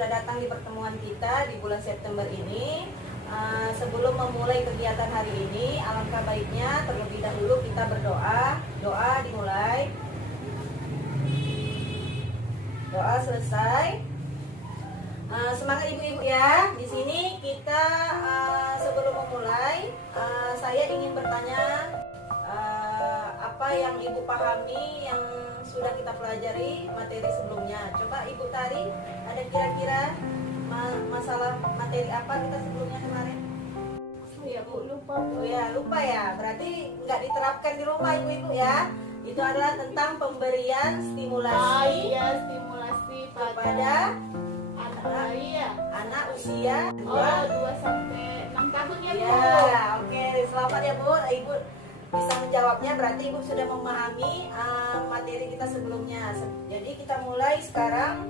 sudah datang di pertemuan kita di bulan September ini. Sebelum memulai kegiatan hari ini, alangkah baiknya terlebih dahulu kita berdoa. Doa dimulai. Doa selesai. Semangat ibu-ibu ya. Di sini kita sebelum memulai, saya ingin bertanya apa yang ibu pahami yang sudah kita pelajari materi sebelumnya. Coba ibu Tari, ada kira-kira masalah materi apa kita sebelumnya kemarin? Iya bu, lupa. Oh ya, lupa ya. Berarti nggak diterapkan di rumah ibu-ibu ya. Itu adalah tentang pemberian stimulasi. Iya, stimulasi kepada anak usia 2 sampai 6 tahun ya bu. Iya, oke. Selamat ya bu. Ibu bisa menjawabnya, berarti ibu sudah memahami materi kita sebelumnya. Jadi kita mulai sekarang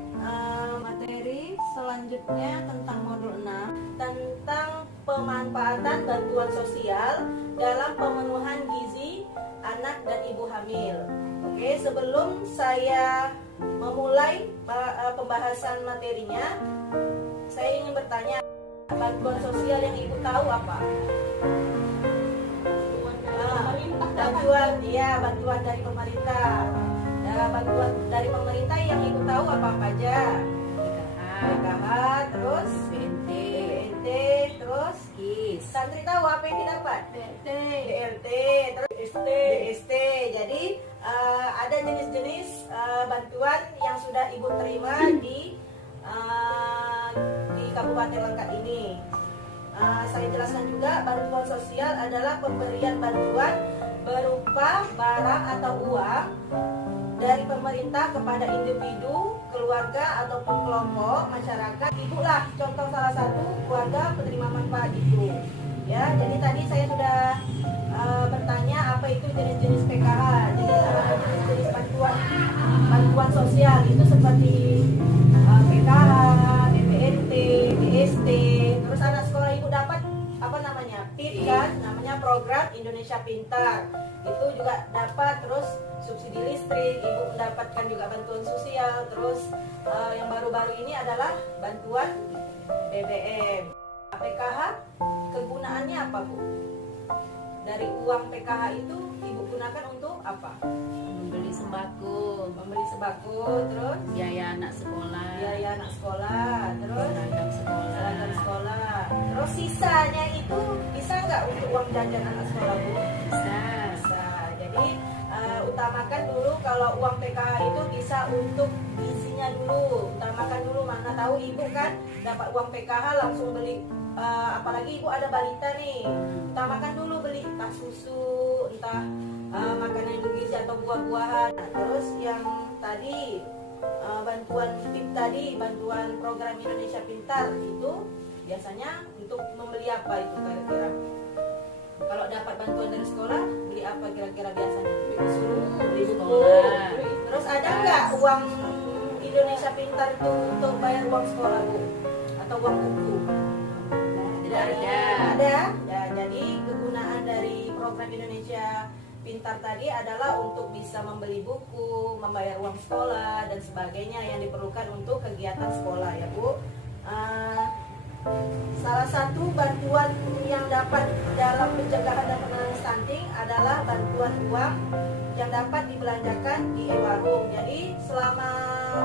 materi selanjutnya tentang modul 6 tentang pemanfaatan bantuan sosial dalam pemenuhan gizi anak dan ibu hamil. Oke, sebelum saya memulai pembahasan materinya, saya ingin bertanya, bantuan sosial yang ibu tahu apa? Bantuan dari pemerintah. Bantuan dari pemerintah yang ibu tahu apa aja? PKH, terus BNT, terus KIS. Santri tahu apa yang didapat? BLT, terus DST. Jadi ada jenis-jenis bantuan yang sudah ibu terima di Kabupaten Langkat ini. Saya jelaskan juga, bantuan sosial adalah pemberian bantuan berupa barang atau uang dari pemerintah kepada individu, keluarga ataupun kelompok masyarakat. Ibu lah contoh salah satu keluarga penerima manfaat itu. Ya, jadi tadi saya sudah bertanya apa itu jenis-jenis PKH. Jadi jenis-jenis bantuan sosial itu seperti PKH, BPNT, DST. Terus anak sekolah ibu dapat apa namanya? PIP kan, namanya Program Indonesia Pintar. Itu juga dapat. Terus subsidi listrik, ibu mendapatkan juga bantuan sosial. Terus yang baru-baru ini adalah bantuan BBM. PKH kegunaannya apa bu? Dari uang PKH itu ibu gunakan untuk apa? Membeli sembako, terus biaya anak sekolah, terus seragam sekolah. Terus sisanya itu bisa nggak untuk uang jajan anak sekolah bu? Bisa. Jadi utamakan dulu kalau uang PKH itu bisa untuk gizinya dulu. Utamakan dulu, mana tahu ibu kan dapat uang PKH langsung beli. Apalagi ibu ada balita nih, utamakan dulu beli entah susu, entah makanan yang bergizi atau buah-buahan. Terus yang tadi bantuan PIP tadi, bantuan Program Indonesia Pintar itu biasanya untuk membeli apa itu kira-kira? Kalau dapat bantuan dari sekolah, beli apa kira-kira biasanya? Beli buku. Terus ada nggak uang Indonesia Pintar itu untuk bayar uang sekolah bu? Atau uang buku? Ada. Ya, jadi kegunaan dari Program Indonesia Pintar tadi adalah untuk bisa membeli buku, membayar uang sekolah dan sebagainya yang diperlukan untuk kegiatan sekolah ya bu. Salah satu bantuan yang dapat dalam pencegahan dan penanganan stunting adalah bantuan uang yang dapat dibelanjakan di e-warung. Jadi selama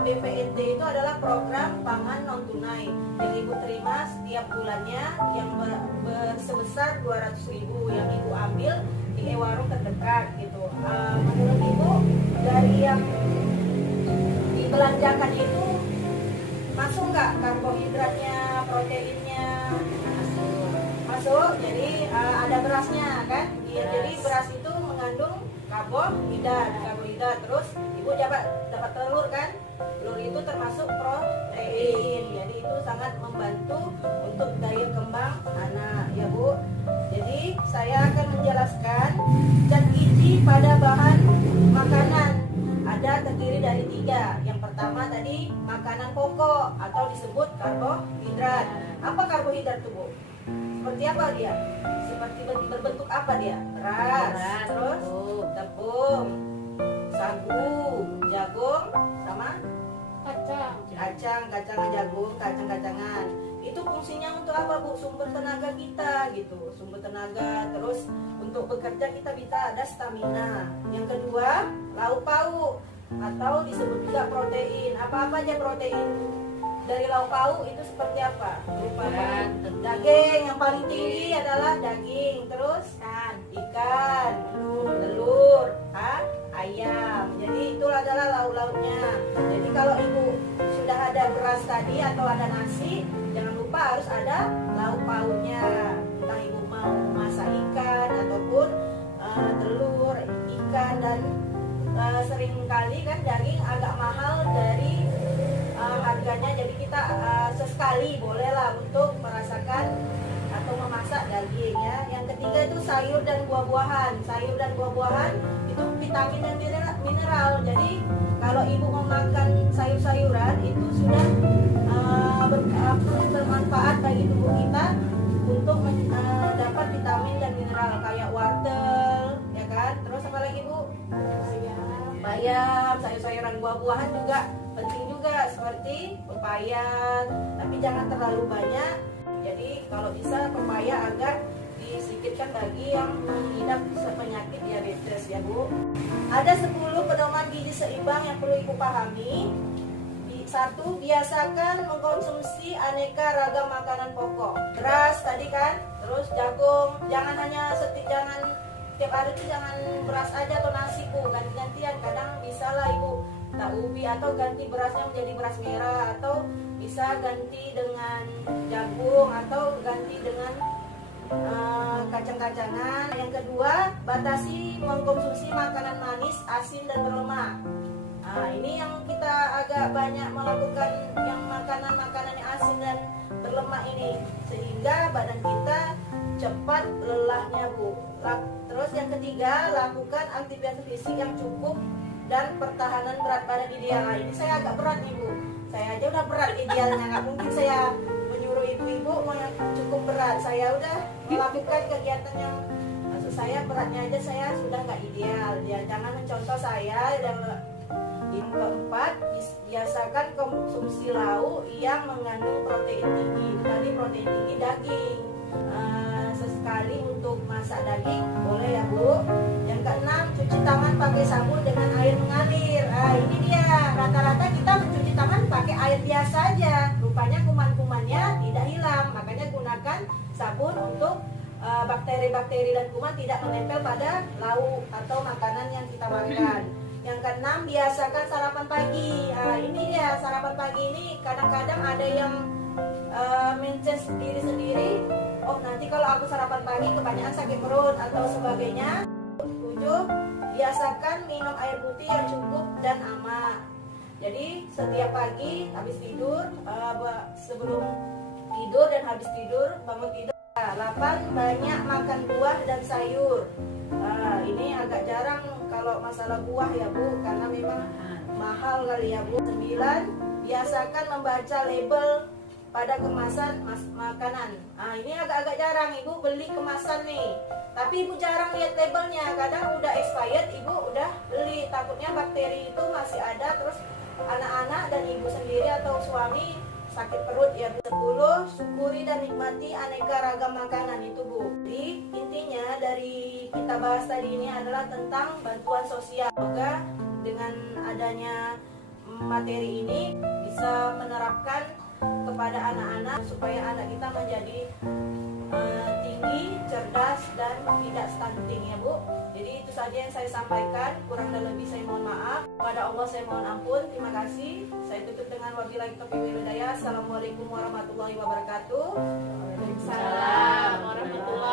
BPNT itu adalah program pangan non tunai yang ibu terima setiap bulannya yang sebesar 200.000 yang ibu ambil di e-warung terdekat gitu. Menurut ibu dari yang dibelanjakan itu masuk nggak karbohidratnya, proteinnya? Masuk. Jadi ada berasnya kan? Jadi beras itu mengandung karbohidrat. Terus ibu dapat telur kan? Telur itu termasuk protein. Jadi itu sangat membantu untuk daya kembang anak ya bu. Jadi saya akan menjelaskan zat gizi pada bahan makanan. Ada terdiri dari 3. Yang pertama tadi makanan pokok atau disebut karbohidrat. Apa karbohidrat itu bu? Seperti apa dia? Seperti berbentuk apa dia? Beras, terus tepung, sagu, jagung, sama kacang, kacang-kacangan jagung, kacang-kacangan. Itu fungsinya untuk apa, Bu? Sumber tenaga kita gitu, sumber tenaga. Terus untuk bekerja kita bisa ada stamina. Yang kedua, lauk pauk atau disebut juga protein. Apa-apa aja protein dari lauk pauk itu seperti apa? Berupa daging, yang paling tinggi adalah daging. Terus ikan, telur, ayam. Jadi itu adalah lauk-lauknya. Jadi kalau ibu sudah ada beras tadi atau ada nasi, jangan lupa harus ada lauk pauknya. Entah ibu mau masak ikan ataupun telur, ikan, dan seringkali kan daging agak mahal dari harganya. Jadi kita sesekali bolehlah untuk merasakan atau memasak daging ya. Yang ketiga itu sayur dan buah-buahan. Sayur dan buah-buahan itu vitamin dan mineral. Jadi kalau ibu memakan sayur-sayuran itu sudah bermanfaat bagi tubuh kita untuk dapat vitamin dan mineral kayak wortel ya kan. Terus apa lagi, Bu? Bayam, sayur-sayuran, buah-buahan juga penting juga seperti pepaya, tapi jangan terlalu banyak. Jadi kalau bisa pepaya agak disedikitkan bagi yang mengidap penyakit diabetes ya, Bu. Ada 10 pedoman gizi seimbang yang perlu ibu pahami. 1. Biasakan mengkonsumsi aneka ragam makanan pokok. Beras tadi kan, terus jagung. Jangan tiap hari itu jangan beras aja atau nasi, Bu. Ganti-gantian. Kadang bisa lah ibu tak ubi atau ganti berasnya menjadi beras merah, atau bisa ganti dengan jagung atau ganti dengan kacang-kacangan. Yang kedua, batasi mengkonsumsi makanan manis, asin, dan berlemak. Nah, ini yang kita agak banyak melakukan yang makanan-makanan yang asin dan berlemak ini, sehingga badan kita cepat lelahnya, Bu. Terus yang ketiga, lakukan aktivitas fisik yang cukup dan pertahanan berat badan ideal. Nah, ini saya agak berat nih, Bu. Saya aja udah berat idealnya, nggak mungkin saya menyuruh ibu-ibu mau yang cukup berat. Saya udah melakukan kegiatan yang maksud saya beratnya aja saya sudah nggak ideal. Ya, jangan mencontoh saya. Yang keempat, biasakan konsumsi lauk yang mengandung protein tinggi. Tadi protein tinggi daging. Sesekali untuk masak daging boleh ya, Bu. Yang keenam, cuci tangan pakai sabun dengan air mengalir. Nah, ini dia, rata-rata kita mencuci tangan pakai air biasa aja, rupanya kuman-kumannya tidak hilang. Makanya gunakan sabun untuk bakteri-bakteri dan kuman tidak menempel pada lauk atau makanan yang kita makan. Yang keenam, biasakan sarapan pagi. Nah, ini dia, sarapan pagi ini kadang-kadang ada yang mences diri sendiri. Oh, nanti kalau aku sarapan pagi kebanyakan sakit perut atau sebagainya. 7. Biasakan minum air putih yang cukup dan aman. Jadi setiap pagi habis tidur, sebelum tidur dan habis tidur, bangun tidur. 8. Banyak makan buah dan sayur. Ini agak jarang kalau masalah buah ya, Bu, karena memang mahal kali ya, Bu. 9. Biasakan membaca label pada kemasan makanan. Ini agak-agak jarang ibu beli kemasan nih, tapi ibu jarang lihat labelnya. Kadang udah expired, ibu udah beli, takutnya bakteri itu masih ada, terus anak-anak dan ibu sendiri atau suami sakit perut ya, Bu. 10. Syukuri dan nikmati aneka ragam makanan itu, Bu. Jadi intinya dari kita bahas tadi ini adalah tentang bantuan sosial. Semoga dengan adanya materi ini bisa menerapkan kepada anak-anak supaya anak kita menjadi tinggi, cerdas, dan tidak stunting ya, Bu. Jadi itu saja yang saya sampaikan, kurang dan lebih saya mohon maaf. Kepada Allah saya mohon ampun. Terima kasih. Saya tutup dengan wabillahi taufiq wal hidayah. Assalamualaikum warahmatullahi wabarakatuh. Waalaikumsalam warahmatullahi